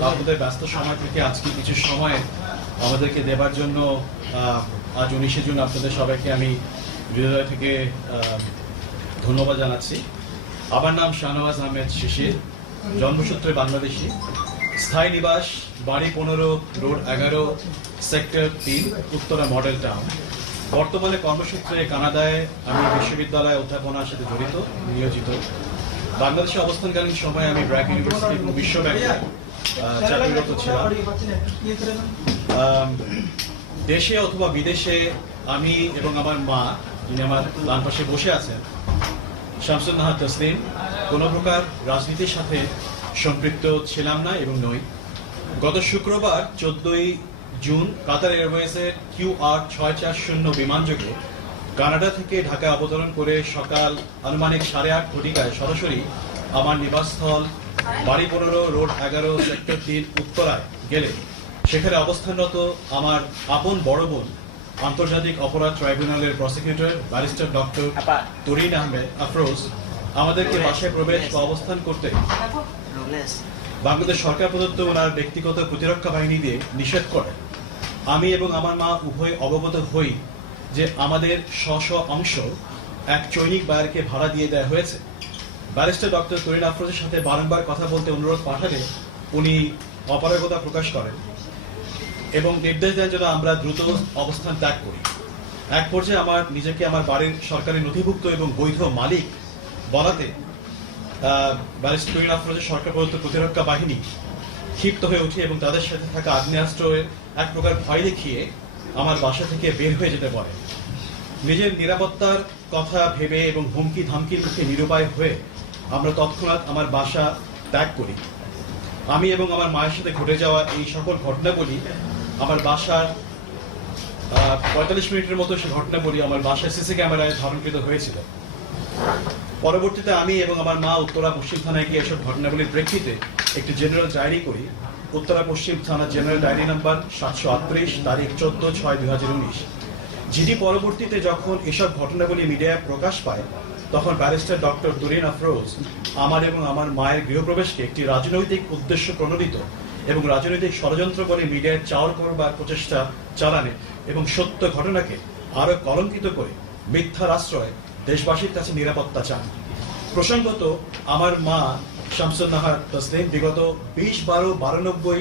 আপনাদের ব্যস্ত সময় থেকে আজকে কিছু সময় আমাদেরকে দেবার জন্য আজ উনিশে জুন আপনাদের সবাইকে আমি হৃদয় থেকে ধন্যবাদ জানাচ্ছি। আমার নাম শাহনওয়াজ আহমেদ শিশির জন্মসূত্রে বাংলাদেশি। স্থায়ী নিবাস বাড়ি পনেরো রোড এগারো সেক্টর তিন উত্তরা মডেল টাউন। বর্তমানে কর্মসূত্রে কানাডায় আমি বিশ্ববিদ্যালয়ে অধ্যাপনার সাথে জড়িত নিয়োজিত। বাংলাদেশে অবস্থানকালীন সময়ে আমি ব্র্যাক ইউনিভার্সিটি এবং বিশ্ব ব্যাংকে আহ, চাকরিরত ছিলাম। দেশে অথবা বিদেশে আমি এবং আমার মা, যিনি আমার ডান পাশে বসে আছেন শামসুল নাহার তসলিম, কোনো প্রকার রাজনীতির সাথে সম্পৃক্ত ছিলাম না এবং নই। গত শুক্রবার চোদ্দই জুন কাতার এয়ারওয়েজের কিউ আর ছয় চার শূন্য বিমানযোগে কানাডা থেকে ঢাকা অবতরণ করে সকাল আনুমানিক সাড়ে আট ঘটিকায় সরাসরি আমার নিবাসস্থল বাড়ি পনেরো রোড এগারো সেক্টর তিন উত্তরায় গেলে। সেখানে অবস্থানরত আমার আপন বড় বোন আন্তর্জাতিক অপরাধ ট্রাইব্যুনালের prosecutor barrister doctor Tureen Ahmed Afroz আমাদেরকে বাসায় প্রবেশ বা অবস্থান করতে। বাংলাদেশ সরকার প্রদত্ত ওনার ব্যক্তিগত প্রতিরক্ষা বাহিনী দিয়ে নিষেধ করে। আমি এবং আমার মা উভয় অবগত হই যে আমাদের স্ব স্ব অংশ এক চৈনিক বায়ারকে ভাড়া দিয়ে দেওয়া হয়েছে। ব্যারিস্টার ডক্টর তরিন আফরোজের সাথে বারংবার কথা বলতে অনুরোধ পাঠালে উনি অপারগতা প্রকাশ করেন এবং নির্দেশ দেন যেন আমরা দ্রুত অবস্থান ত্যাগ করি। এক পর্যায়ে আমার নিজেকে আমার বাড়ির সরকারি নথিভুক্ত এবং বৈধ মালিক বলাতে ব্যারিস্টার তরিন আফরোজের সরকার প্রদত্ত প্রতিরক্ষা বাহিনী ক্ষিপ্ত হয়ে ওঠে এবং তাদের সাথে থাকা আগ্নেয়াস্ত্রের এক প্রকার ভয় দেখিয়ে আমার বাসা থেকে বের হয়ে যেতে বলে। নিজের নিরাপত্তার কথা ভেবে এবং হুমকি ধামকির মুখে নিরুপায় হয়ে আমরা তৎক্ষণাৎ আমার বাসা ত্যাগ করি। আমি এবং আমার মায়ের সাথে ঘটে যাওয়া এই সকল ঘটনাবলী, আমার বাসার পঁয়তাল্লিশ মিনিটের মতো সে ঘটনাবলী আমার বাসায় সিসি ক্যামেরায় ধারণকৃত হয়েছিল। পরবর্তীতে আমি এবং আমার মা উত্তরা পশ্চিম থানায় গিয়ে এসব ঘটনাগুলির প্রেক্ষিতে একটি জেনারেল ডায়েরি করি। উত্তরা পশ্চিম থানার জেনারেল ডায়েরি নাম্বার সাতশো আটত্রিশ, তারিখ চোদ্দ ছয় দুই হাজার উনিশ। যেটি পরবর্তীতে যখন এসব ঘটনাগুলি মিডিয়ায় প্রকাশ পায় তখন ব্যারিস্টার ডক্টর তুরিন আফরোজ আমার এবং আমার মায়ের গৃহপ্রবেশকে একটি রাজনৈতিক উদ্দেশ্য প্রণোদিত এবং রাজনৈতিক ষড়যন্ত্র বলে মিডিয়ায় চাওয়ার করবার প্রচেষ্টা চালানে এবং সত্য ঘটনাকে আরও কলঙ্কিত করে মিথ্যার আশ্রয় দেশবাসীর কাছে নিরাপত্তা চান। প্রসঙ্গত, আমার মা শামসুল নাহার তসলিম বিগত বিশ, বারো, বারানব্বই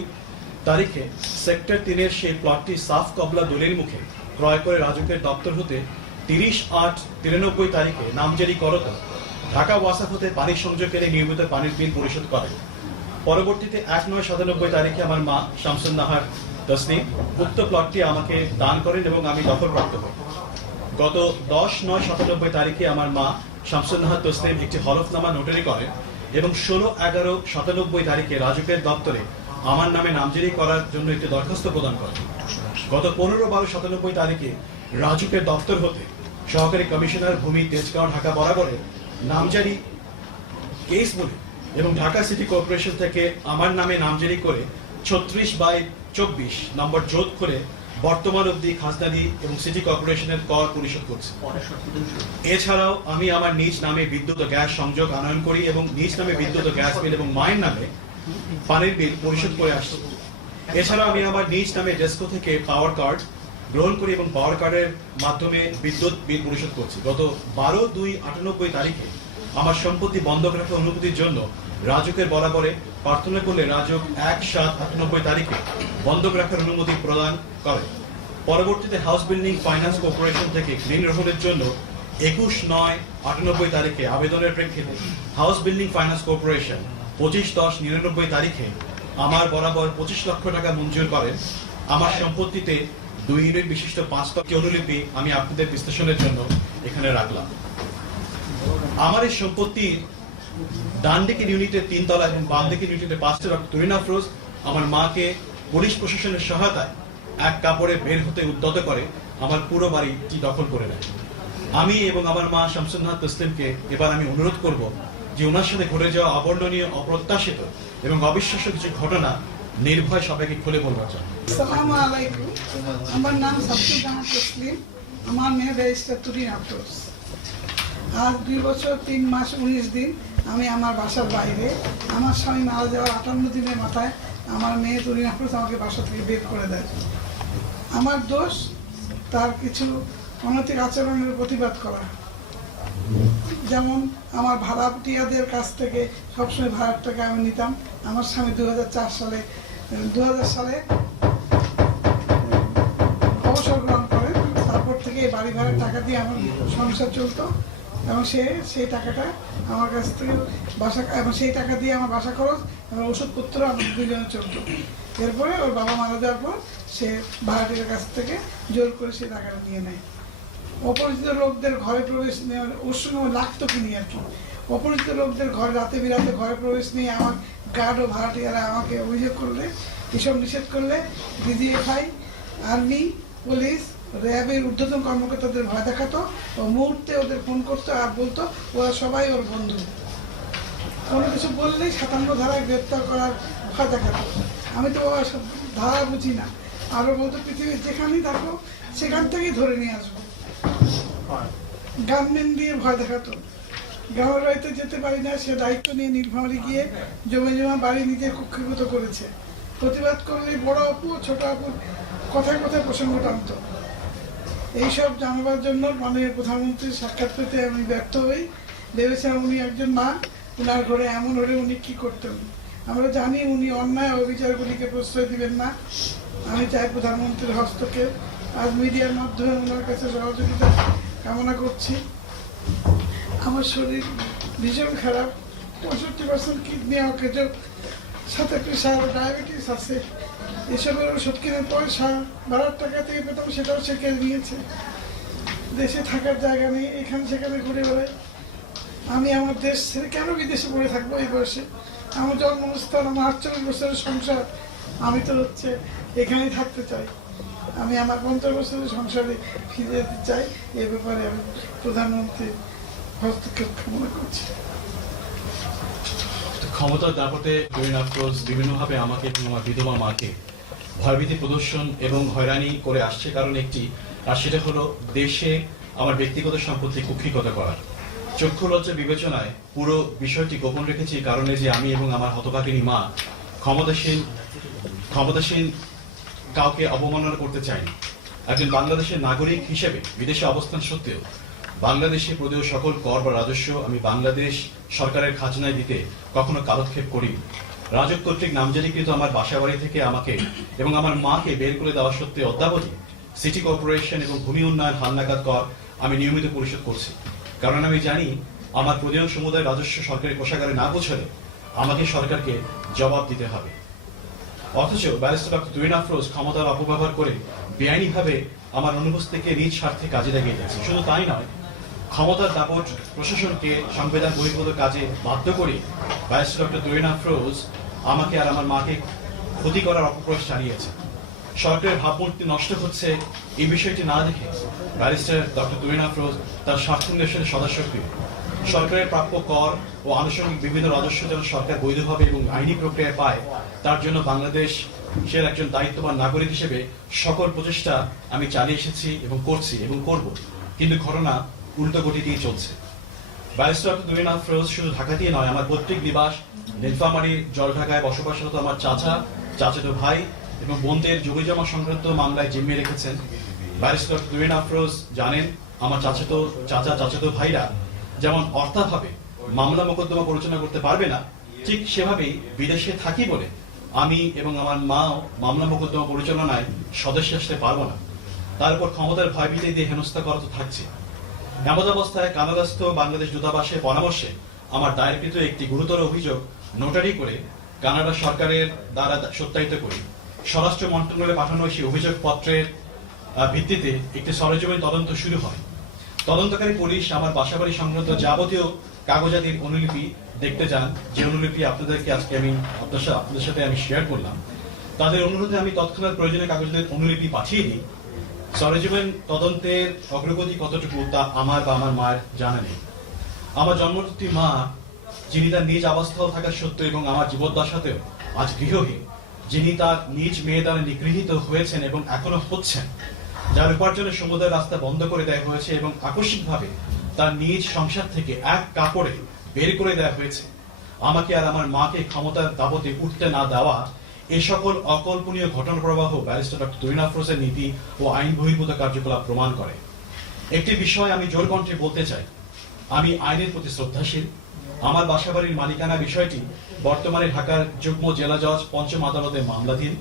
তারিখে সেক্টর তিনের সেই প্লটটি সাফ কবলা দলিল মুখে ক্রয় করে রাজুকের দপ্তর হতে তিরিশ আট তিরানব্বই তারিখে নামজারি করত ঢাকা ওয়াসাফ হতে পানি সংযোগের এই নিয়মিত পানির বিল পরিশোধ করে। পরবর্তীতে এক নয় সাতানব্বই তারিখে আমার মা শামসুল নাহার তসলিম উক্ত প্লটটি আমাকে দান করেন এবং আমি দখলপ্রাপ্ত হই। গত দশ নয় সাতানব্বই তারিখে আমার মা শামসুল নাহার তসলিম একটি হলফনামা নোটারি করে এবং ষোলো এগারো সাতানব্বই তারিখে রাজুকের দপ্তরে আমার নামে নামজারি করার জন্য একটি দরখাস্ত প্রদান করে। গত পনেরো বারো সাতানব্বই তারিখে রাজুকের দপ্তর হতে সহকারী কমিশনার ভূমি তেজগাঁও, ঢাকা বরাবরের নামজারি কেস বলে এবং ঢাকা সিটি কর্পোরেশন থেকে আমার নামে নামজারি করে ছত্রিশ বাই চব্বিশ নম্বর জোট করে বর্তমান অবধি খাজনাদি এবং সিটি কর্পোরেশনের কর পরিশোধ করছে। এছাড়াও আমি আমার নিজ নামে বিদ্যুৎ ও গ্যাস সংযোগ আনয়ন করি এবং নিজ নামে বিদ্যুৎ ও গ্যাস বিল এবং মায়ের নামে পানির বিল পরিশোধ করে আসছি। এছাড়াও আমি আমার নিজ নামে ডেস্কো থেকে পাওয়ার কার্ড গ্রহণ করি এবং পাওয়ার কার্ডের মাধ্যমে বিদ্যুৎ বিল পরিশোধ করছি। গত বারো দুই আটানব্বই তারিখে আমার সম্পত্তি বন্ধক রাখার অনুমতির জন্য রাজকের বরাবরে প্রার্থনা করলে রাজক এক সাত আটানব্বই তারিখে বন্ধক রাখার অনুমতি প্রদান করে। পরবর্তীতে হাউস বিল্ডিং ফাইন্যান্স কর্পোরেশন থেকে ঋণ গ্রহণের জন্য একুশ নয় আটানব্বই তারিখে আবেদনের প্রেক্ষিতে হাউস বিল্ডিং ফাইন্যান্স কর্পোরেশন পঁচিশ দশ নিরানব্বই তারিখে আমার বরাবর পঁচিশ লক্ষ টাকা মঞ্জুর করেন। আমার সম্পত্তিতে দুই ইউনিট বিশিষ্ট অনুলিপি আমি আপনাদের বিশ্লেষণের জন্য এখানে রাখলাম। আমার এই ডান দিকের ইউনিটের তিনতলা এবং বাম দিকের তুরিন আফরোজ আমার মাকে পুলিশ প্রশাসনের সহায়তায় এক কাপড়ে বের হতে উদ্যত করে আমার পুরো বাড়িটি দখল করে নেয়। আমি এবং আমার মা শামসুন্নাথ তসলিমকে এবার আমি অনুরোধ করব যে ওনার সাথে ঘটে যাওয়া অবর্ণনীয় অপ্রত্যাশিত এবং অবিশ্বাস্য কিছু ঘটনা নির্ভয় সবাইকে খুলে বলবার জন্য আসসালামু আলাইকুম। আমার নাম আমার মেয়ে রেজিস্টার তুরিন আফরোজ। আজ দুই বছর, তিন মাস, উনিশ দিন আমি আমার বাসার বাইরে। আমার স্বামী মারা যাওয়ার আটান্ন দিনের মাথায় আমার মেয়ে তুরিন আফরোজ আমাকে বাসা থেকে বের করে দেয়। আমার দোষ তার কিছু অনৈতিক আচরণের প্রতিবাদ করা। যেমন আমার ভাড়াটিয়াদের কাছ থেকে সবসময় ভাড়ার টাকা আমি নিতাম। আমার স্বামী দু হাজার চার সালে দু হাজার সালে অবসর গ্রহণ করেন তারপর থেকে বাড়ি ভাড়ার টাকা দিয়ে আমার সংসার চলতো এবং সে, সেই টাকাটা আমার কাছ থেকে বাসা, এবং সেই টাকা দিয়ে আমার বাসা খরচ এবং ওষুধপত্র আমার দুজনে চলতো। এরপরে ওর বাবা মারা যাওয়ার পর সে ভাড়াটির কাছ থেকে জোর করে সেই টাকাটা নিয়ে নেয়। অপরিচিত লোকদের ঘরে প্রবেশ ওর সঙ্গে লাগতো কিনি আর কি অপরিচিত লোকদের ঘরে রাতে বিরাতে ঘরে প্রবেশ নিয়ে আমার গার্ড ও ভাড়াটিয়ারা আমাকে অভিযোগ করলে এসব নিষেধ করলে ডিজিএফআই আর্মি পুলিশ র্যাবের ঊর্ধ্বতন কর্মকর্তাদের ভয় দেখাতো ও মুহূর্তে ওদের ফোন করতো আর বলতো ওরা সবাই ওর বন্ধু। কোনো কিছু বললেই সাতান্ন ধারায় গ্রেপ্তার করার ভয় দেখাতো। আমি তো সব ধারা বুঝি না। আরও বলতো পৃথিবীর যেখানেই থাকো সেখান থেকেই ধরে নিয়ে আসব। গানম্যান দিয়ে ভয় দেখাতো। গ্রামের বাড়িতে যেতে পারি না, সে দায়িত্ব নিয়ে নীলফামারি গিয়ে জমে জমা বাড়ি নিজে কক্ষীভূত করেছে। প্রতিবাদ করলে বড় আপু ছোট আপুর কথায় কথায় প্রসঙ্গ টানত। এইসব জানাবার জন্য মাননীয় প্রধানমন্ত্রীর সাক্ষাৎ পেতে আমি ব্যর্থ হই। ভেবেছিলাম উনি একজন মা ওনার ঘরে এমন হলে উনি কি করতেন? আমরা জানি উনি অন্যায় অবিচারগুলিকে প্রশ্রয় দিবেন না। আমি চাই প্রধানমন্ত্রীর হস্তক্ষেপ। আজ মিডিয়ার মাধ্যমে ওনার কাছে সহযোগিতা কামনা করছি। আমার শরীর ভীষণ খারাপ, পঁয়ষট্টি পার্সেন্ট কিডনি অকেজো সাথে প্রেশার ডায়াবেটিস আছে, এসবের ওষুধ কিনে পয়সা বাড়ার টাকা থেকে পেতাম সেটাও সে কেড়ে নিয়েছে। দেশে থাকার জায়গা নেই, এখানে সেখানে ঘুরে বেড়াই আমি আমার দেশ ছেড়ে কেন বিদেশে পড়ে থাকব এই বয়সে? আমার জন্মস্থান, আমার আটচল্লিশ বছরের সংসার, আমি তো হচ্ছে এখানেই থাকতে চাই। আমি আমার পঞ্চাশ বছরের সংসারে ফিরে যেতে চাই, এ ব্যাপারে আমি প্রধানমন্ত্রীর ক্ষমতার দাপটে জরিন আফরোজ বিভিন্নভাবে আমাকে এবং আমার বিধবা মাকে ভয়ভীতি প্রদর্শন এবং হয়রানি করে আসছে কারণ একটি, আর সেটা হলো দেশে আমার ব্যক্তিগত সম্পত্তি করার। বিবেচনায় পুরো বিষয়টি গোপন রেখেছি কারণে যে আমি এবং আমার হতভাগিনী মা ক্ষমতাসীন ক্ষমতাসীন কাউকে অবমাননা করতে চাইনি। একজন বাংলাদেশের নাগরিক হিসেবে বিদেশে অবস্থান সত্ত্বেও বাংলাদেশে প্রদেয় সকল কর বা রাজস্ব আমি বাংলাদেশ সরকারের খাজনায় দিতে কখনো কালক্ষেপ করিনি। রাজক কর্তৃক নামজারিকৃত আমার বাসা বাড়ি থেকে আমাকে এবং আমার মাকে বের করে দেওয়া সত্ত্বে অদ্যাবধি সিটি কর্পোরেশন এবং ভূমি উন্নয়ন হালনাগাদ কর আমি নিয়মিত পরিশোধ করছি। কারণ আমি জানি আমার প্রদেয় সমুদায় রাজস্ব সরকারি কোষাগারে না পৌঁছলে আমাকে সরকারকে জবাব দিতে হবে। অথচ ব্যারিস্টার ডক্টর তুরিন আফরোজ ক্ষমতার অপব্যবহার করে বেআইনিভাবে আমার অনুপস্থিতিকে নিজ স্বার্থে কাজে লাগিয়ে যাচ্ছে শুধু তাই নয় ক্ষমতার দাপট প্রশাসনকে সংবিধান বহির্ভূত কাজে বাধ্য করে ব্যারিস্টার ডক্টর তুরিন আফরোজ আমাকে আর আমার মাকে ক্ষতি করার অপপ্রয়াস চালিয়েছে সরকারের ভাবমূর্তি নষ্ট হচ্ছে এই বিষয়টি না দেখে ব্যারিস্টার ডক্টর তুরিন আফরোজ তার স্বার্থান্বেষণের সদস্যকে সরকারের প্রাপ্য কর ও আনুষঙ্গিক বিভিন্ন রাজস্ব যেন সরকার বৈধভাবে এবং আইনি প্রক্রিয়ায় পায়, তার জন্য বাংলাদেশ সে একজন দায়িত্ববান নাগরিক হিসেবে সকল প্রচেষ্টা আমি চালিয়ে এসেছি এবং করছি এবং করব। কিন্তু ঘটনা উল্টো গতি দিয়ে চলছে। ব্যারিস্টার ডক্টর দুরিন আফরোজ শুধু ঢাকাতেই নয়, আমার পৈতৃক নিবাস নীলফামারীর জলঢাকায় বসবাসরত আমার চাচা, চাচাতো ভাই এবং বোনদের জমি জমা সংক্রান্ত মামলায় জিম্মিয়ে রেখেছেন। ব্যারিস্টার দুরিন আফরোজ জানেন, আমার চাচাতো, চাচা, চাচাতো ভাইরা যেমন অর্থাভাবে মামলা মোকদ্দমা পরিচালনা করতে পারবে না, ঠিক সেভাবেই বিদেশে থাকি বলে আমি এবং আমার মাও মামলা মোকদ্দমা পরিচালনায় সদস্য আসতে পারব না। তার উপর ক্ষমতার ভয়ভীতি দিয়ে হেনস্থা করা তো থাকছে এমত অবস্থায় কানাডাস্থ বাংলাদেশ দূতাবাসের পরামর্শে আমার দায়েরকৃত একটি গুরুতর অভিযোগ নোটারি করে কানাডা সরকারের দ্বারা সত্যায়িত করি। স্বরাষ্ট্র মন্ত্রণালয়ে পাঠানো সেই অভিযোগ পত্রের ভিত্তিতে একটি সরজমিন তদন্ত শুরু হয়। তদন্তকারী পুলিশ আমার বাসাবাড়ি সংক্রান্ত যাবতীয় কাগজাদির অনুলিপি দেখতে যান। যে অনুলিপি আপনাদেরকে আজকে আমি আপনার সাথে আপনাদের সাথে আমি শেয়ার করলাম। তাদের অনুরোধে আমি তৎক্ষণাৎ প্রয়োজনীয় কাগজের অনুলিপি পাঠিয়ে দিই। সরেজমিন তদন্তের অগ্রগতি কতটুকু তা আমার বা আমার মায়ের জানা নেই। আমার জন্মদাত্রী মা, যিনি তার নিজ আবাসস্থল থাকা সত্ত্বেও এবং আমার জীবদ্দশাতেও আজ গৃহহীন, যিনি তার নিজ মেয়ে দ্বারা নিগৃহীত হয়েছেন এবং এখনও হচ্ছেন, যার উপার্জনের সমুদায় রাস্তা বন্ধ করে দেওয়া হয়েছে এবং আকস্মিকভাবে তার নিজ সংসার থেকে এক কাপড়ে বের করে দেওয়া হয়েছে। আমাকে আর আমার মাকে ক্ষমতার দাবতে উঠতে না দেওয়া এ সকল অকল্পনীয় ঘটনা প্রবাহ ব্যারিস্টার ডক্টর তুরিন আফরোজের নীতি ও আইন বহির্ভূত কার্যকলাপ প্রমাণ করে। একটি বিষয় আমি জোর কণ্ঠে বলতে চাই। আমি আইনের প্রতি শ্রদ্ধাশীল। আমার বাসাবাড়ির মালিকানা বিষয়টি বর্তমানে ঢাকার যুগ্ম জেলা জজ পঞ্চম আদালতে মামলাধীন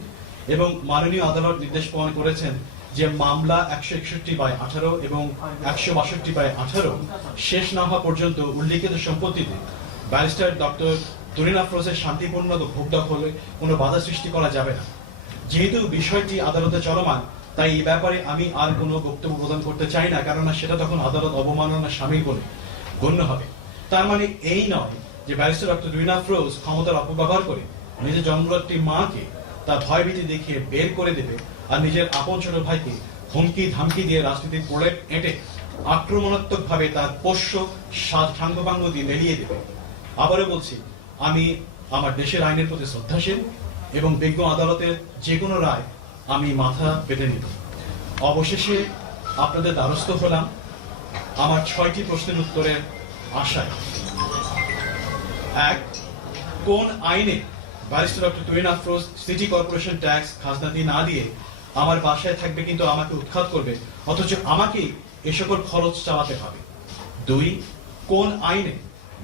এবং মাননীয় আদালত নির্দেশ প্রদান করেছেন যে মামলা একশো একষট্টি বাই আঠারো এবং একশো বাষট্টি বাই আঠারো শেষ না হওয়া পর্যন্ত উল্লিখিত সম্পত্তিতে ব্যারিস্টার ডক্টর তুরিন আফরোজের শান্তিপূর্ণ ভোগ দখলে কোনো বাধা সৃষ্টি করা যাবে না। যেহেতু বিষয়টি আদালতে চলমান, তাই এই ব্যাপারে আমি আর কোনো বক্তব্য প্রদান করতে চাই না, কেননা সেটা তখন আদালত অবমাননা সামিল বলে গণ্য হবে। তার মানে এই নয় যে ব্যারিস্টার ডক্টর দুইনা ফ্রোজ ক্ষমতার অপব্যবহার করে নিজের জন্মদাত্রী মাকে তার ভয়ভীতি দেখিয়ে বের করে দেবে আর নিজের আপন ছোট ভাইকে হুমকি ধামকি দিয়ে রাজনীতির প্রলেপ এঁটে আক্রমণাত্মক ভাবে তার পোষ্য সাঙ্গপাঙ্গ দিয়ে বেরিয়ে দেবে। আবারও বলছি আমি আমার দেশের আইনের প্রতি শ্রদ্ধাশীল এবং বিজ্ঞ আদালতের যে কোনো রায় আমি মাথা পেতে নিব। অবশেষে আপনাদের দ্বারস্থ হলাম আমার ছয়টি প্রশ্নের উত্তরের আশায়। এক, কোন আইনে ব্যারিস্টার ডক্টর তুইন আফরোজ সিটি কর্পোরেশন ট্যাক্স খাজনাতি না দিয়ে আমার বাসায় থাকবে কিন্তু আমাকে উৎখাত করবে, অথচ আমাকে এ সকল খরচ চালাতে হবে? দুই, কোন আইনে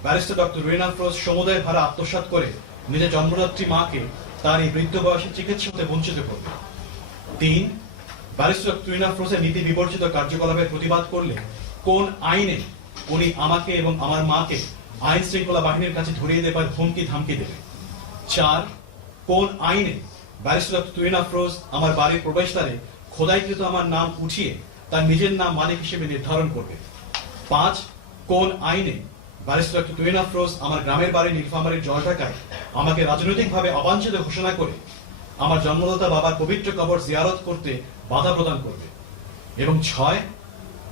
ব্যারিস্টার ডক্টর রুইন আফরোজ সমুদায় ভাড়া আত্মসাৎ করে নিজের জন্মদাত্রী মাকে তার এই বৃদ্ধ বয়সে চিকিৎসা হতে বঞ্চিত করবে। তিন, ব্যারিস্টার তুইন আফরোজের নীতি বিবর্জিত কার্যকলাপের প্রতিবাদ করলে কোন আইনে উনি আমাকে এবং আমার মাকে আইন শৃঙ্খলা বাহিনীর কাছে ধরিয়ে দেবার হুমকি ধামকি দেবে? চার, কোন আইনে ব্যারিস্টার তুইন আফরোজ আমার বাড়ির প্রবেশদ্বারে খোদাইকৃত আমার নাম উঠিয়ে তার নিজের নাম মালিক হিসেবে নির্ধারণ করবে? পাঁচ, কোন আইনে ব্যারিস্টার তুইন আফরোজ আমার গ্রামের বাড়ি নীলফামারীর জল ঢাকায় আমাকে রাজনৈতিকভাবে অবাঞ্ছিত ঘোষণা করে আমার জন্মদাতা বাবার পবিত্র কবর জিয়ারত করতে বাধা প্রদান করবে। এবং ছয়,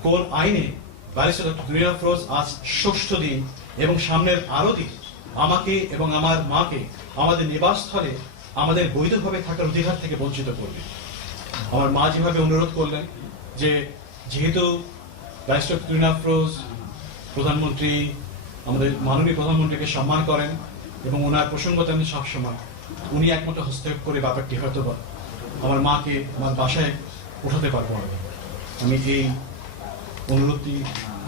কোন আইনে ব্যারিস্টার ডক্টর আফরোজ আজ ষষ্ঠ দিন এবং সামনের আরও দিন আমাকে এবং আমার মাকে আমাদের নিবাসস্থলে আমাদের বৈধভাবে থাকার অধিকার থেকে বঞ্চিত করবে। আমার মা যেভাবে অনুরোধ করলেন যে, যেহেতু ব্যারিস্টার তুইন আফরোজ প্রধানমন্ত্রী আমাদের মাননীয় প্রধানমন্ত্রীকে সম্মান করেন এবং ওনার প্রসঙ্গ তেমন সবসময় উনি একমাত্র হস্তক্ষেপ করে ব্যাপারটি হয়তো বা আমার মাকে আমার বাসায় উঠাতে পারব আমি আমি এই অনুরোধটি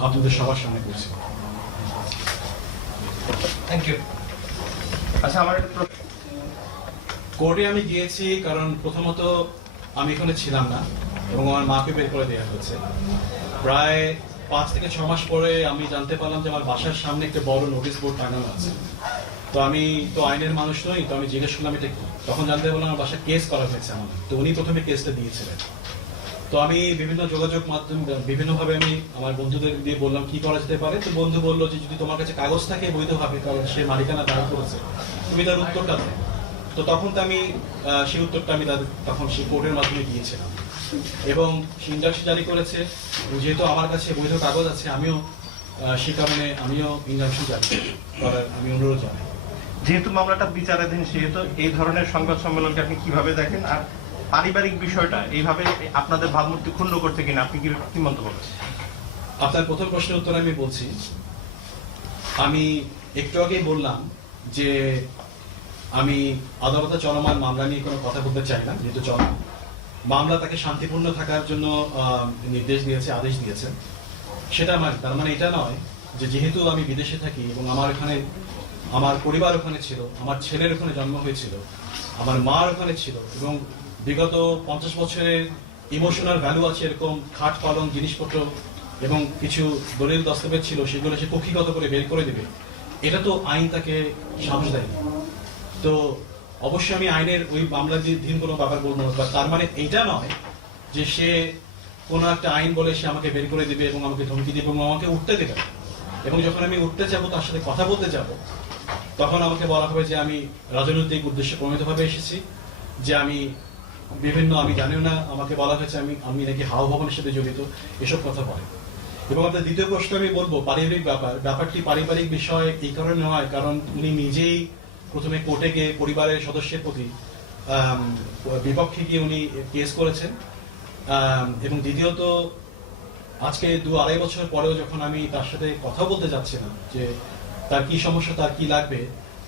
আপনাদের সবার সামনে করছি। থ্যাংক ইউ আচ্ছা আমার কোর্টে আমি গিয়েছি কারণ প্রথমত আমি এখানে ছিলাম না এবং আমার মাকে বের করে দেওয়া হয়েছে। প্রায় পাঁচ থেকে ছ মাস পরে আমি জানতে পারলাম যে আমার বাসার সামনে একটা বড় নোটিশ বোর্ড টাঙানো আছে। তো আমি তো আইনের মানুষ নই, তো আমি জিজ্ঞেস করলাম, এটা তখন জানতে পারলাম আমার বাসায় কেস করা হয়েছে আমার তো উনি প্রথমে কেসটা দিয়েছিলেন। তো আমি বিভিন্ন যোগাযোগ মাধ্যম, বিভিন্নভাবে আমি আমার বন্ধুদের দিয়ে বললাম, কি করা যেতে পারে? তো বন্ধু বলল যে, যদি তোমার কাছে কাগজ থাকে, বৈধভাবে, কারণ সে মালিকানা দাঁড় করেছে, তুমি তার উত্তরটা দাও। তো তখন তো আমি সেই উত্তরটা আমি তখন সেই কোর্টের মাধ্যমে দিয়েছিলাম। এবং ইন্ডাস্ট্রি জারি করেছে। যেহেতু আমার কাছে বৈধ কাগজ আছে আমিও সে কারণে আমিও ইন্ডাস্ট্রি জারি করার আমি অনুরোধ জানাই। যেহেতু মামলাটা বিচারাধীন সেহেতু এই ধরনের সংবাদ সম্মেলনকে আপনি কীভাবে দেখেন? আর পারিবারিক বিষয়টা এইভাবে আপনাদের ভাবমূর্তি ক্ষুণ্ণ করতে কিনা আপনি কি কি মন্তব্য করেন আপনার প্রথম প্রশ্নের উত্তর আমি বলছি। আমি একটু আগেই বললাম যে আমি আদালতে চলমান মামলা নিয়ে কোনো কথা বলতে চাই না যেহেতু চলমান। মামলা তাকে শান্তিপূর্ণ থাকার জন্য নির্দেশ দিয়েছে, আদেশ দিয়েছে। সেটা আমার, তার মানে এটা নয় যে যেহেতু আমি বিদেশে থাকি এবং আমার এখানে, আমার পরিবার ওখানে ছিল, আমার ছেলের ওখানে জন্ম হয়েছিল, আমার মার ওখানে ছিল এবং বিগত পঞ্চাশ বছরের ইমোশনাল ভ্যালু আছে এরকম খাট পালং জিনিসপত্র এবং কিছু দলিল দস্তাবেজ ছিল, সেগুলো সে কক্ষিগত করে বের করে দেবে। এটা তো আইন তাকে সাহস দেয় তো অবশ্যই আমি আইনের ওই মামলা ধীন কোনো ব্যাপার বলব না তার মানে এইটা নয় যে সে কোনো একটা আইন বলে সে আমাকে বের করে দেবে এবং আমাকে ধমকি দিবে এবং আমাকে উঠতে দেবে। এবং যখন আমি উঠতে যাব, তার সাথে কথা বলতে যাব, তখন আমাকে বলা হবে যে আমি রাজনৈতিক উদ্দেশ্যে প্রমিতভাবে এসেছি, যে আমি বিভিন্ন, আমি জানিও না, আমাকে বলা হয়েছে আমি আমি নাকি হাও ভবনের সাথে জড়িত, এসব কথা বলে। এবং আপনার দ্বিতীয় প্রশ্ন আমি বলব, পারিবারিক ব্যাপার, ব্যাপারটি পারিবারিক বিষয়, এই কারণে নয়, কারণ উনি নিজেই প্রথমে কোর্টে গিয়ে পরিবারের সদস্যের প্রতি বিপক্ষে গিয়ে উনি কেস করেছেন। এবং দ্বিতীয়ত আজকে দু আড়াই বছর পরেও যখন আমি তার সাথে কথা বলতে যাচ্ছিলাম যে তার কি সমস্যা তার কি লাগবে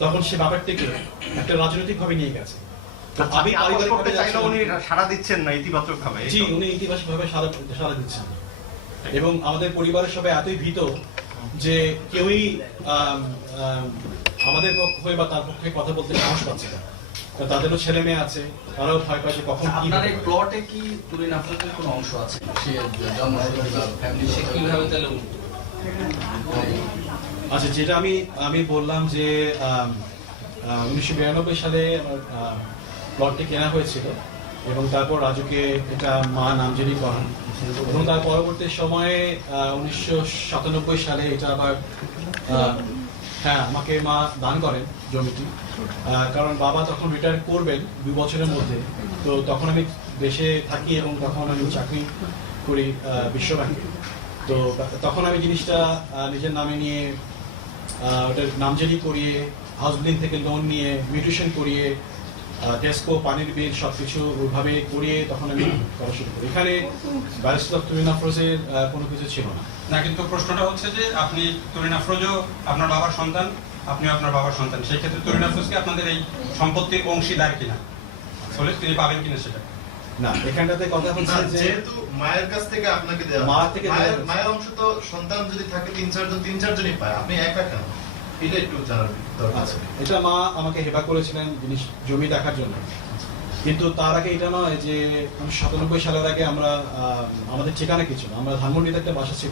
তখন সে ব্যাপারটিকে একটা রাজনৈতিক ভাবে নিয়ে গেছে। আমি করতে চাইলেও উনি সাড়া দিচ্ছেন না ইতিবাচক ভাবে জি উনি ইতিবাচকভাবে সারা সারা দিচ্ছেন। এবং আমাদের পরিবারের সবাই এতই ভীত যে কেউই আম, আম, আমাদের পক্ষে বা তার পক্ষে কথা বলতে সাহস পাচ্ছে না। তাদেরও ছেলে মেয়ে আছে তারাও ভয় কখন কি আপনার এই প্লটে কি তুলিন আফরোজের কোনো অংশ আছে? সে জন্মসূত্রে বা ফ্যামিলি সে কীভাবে তাহলে আচ্ছা যেটা আমি আমি বললাম যে উনিশশো বিরানব্বই সালে প্লটটি কেনা হয়েছিল এবং তারপর রাজুকে এটা মা নামজারি করান এবং তার পরবর্তী সময়ে উনিশশো সাতানব্বই সালে এটা আবার হ্যাঁ আমাকে মা দান করেন জমিটি। কারণ বাবা তখন রিটায়ার করবেন দু বছরের মধ্যে, তো তখন আমি দেশে থাকি এবং তখন আমি চাকরি করি বিশ্বব্যাংকে। তো তখন আমি জিনিসটা নিজের নামে নিয়ে ওটার নামজারি করিয়ে হাউস থেকে লোন নিয়ে মিউটেশন করিয়ে টেস্কো পানির বিল সব কিছু ওইভাবে করিয়ে তখন আমি করা শুরু করি। এখানে ব্যারিস্টার তুমিন আফরোজের কোনো কিছু ছিল না। না কিন্তু প্রশ্নটা হচ্ছে যে আপনি তরুণ আফরোজও আপনার বাবার সন্তান আপনিও আপনার বাবার সন্তান। সেই ক্ষেত্রে তরুণ আফরোজকে আপনাদের এই সম্পত্তির অংশীদার কিনা? বলে তিনি পাবেন কিনা সেটা? না এখানটাতে কথা হচ্ছে যে যেহেতু মায়ের কাছ থেকে আপনাকে দেওয়া মা থেকে মায়ের মায়ের অংশ তো সন্তান যদি থাকে তিন চারজন তিন চারজনই পায়। আপনি একা কেন? এটা একটু জানার দরকার আচ্ছা আছে এটা মা আমাকে হেবা করেছিলেন জিনিস জমি দেখার জন্য। কিন্তু তার আগে এটা নয় যে সাতানব্বই সালের আগে আমরা আমাদের ঠিকানা কিছু না। আমরা ধানমন্ডিতে একটা বাসা ছিল।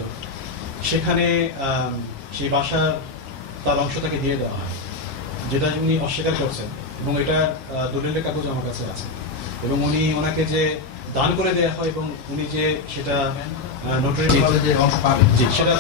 সেখানে আহ, সেই বাসা তার অংশ তাকে দিয়ে দেওয়া হয় যেটা উনি অস্বীকার করছেন। এবং এটা আহ, দলিলের কাগজ আমার কাছে আছে। এবং উনি ওনাকে যে দান করে দেওয়া হয় এবং উনি যে সেটা নোটারি সেটা